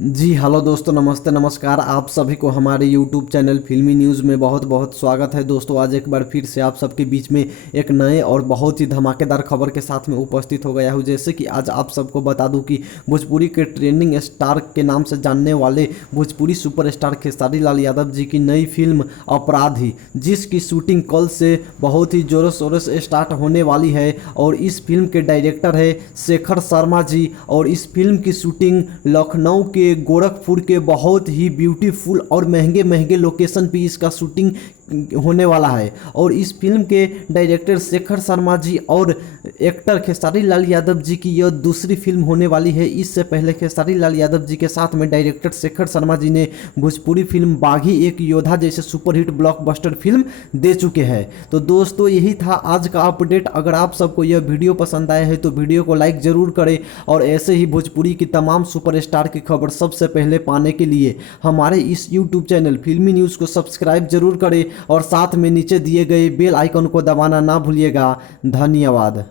जी hello दोस्तों, नमस्ते नमस्कार। आप सभी को हमारे यूट्यूब चैनल फिल्मी न्यूज़ में बहुत बहुत स्वागत है। दोस्तों आज एक बार फिर से आप सबके बीच में एक नए और बहुत ही धमाकेदार खबर के साथ में उपस्थित हो गया हूँ। जैसे कि आज आप सबको बता दूं कि भोजपुरी के ट्रेंडिंग स्टार के नाम से जानने वाले भोजपुरी सुपरस्टार खेसारी लाल यादव जी की नई फिल्म अपराधी, जिसकी शूटिंग कल से बहुत ही जोरों शोरों से स्टार्ट होने वाली है। और इस फिल्म के डायरेक्टर है शेखर शर्मा जी। और इस फिल्म की शूटिंग लखनऊ के गोरखपुर के बहुत ही ब्यूटीफुल और महंगे महंगे लोकेशन पे इसका शूटिंग होने वाला है। और इस फिल्म के डायरेक्टर शेखर शर्मा जी और एक्टर खेसारी लाल यादव जी की यह दूसरी फिल्म होने वाली है। इससे पहले खेसारी लाल यादव जी के साथ में डायरेक्टर शेखर शर्मा जी ने भोजपुरी फिल्म बागी एक योद्धा जैसे सुपरहिट ब्लॉकबस्टर फिल्म दे चुके हैं। तो दोस्तों यही था आज का अपडेट। अगर आप सबको यह वीडियो पसंद आया है तो वीडियो को लाइक ज़रूर करें और ऐसे ही भोजपुरी की तमाम सुपरस्टार की खबर सबसे पहले पाने के लिए हमारे इस यूट्यूब चैनल फिल्मी न्यूज़ को सब्सक्राइब जरूर करें और साथ में नीचे दिए गए बेल आइकन को दबाना ना भूलिएगा। धन्यवाद।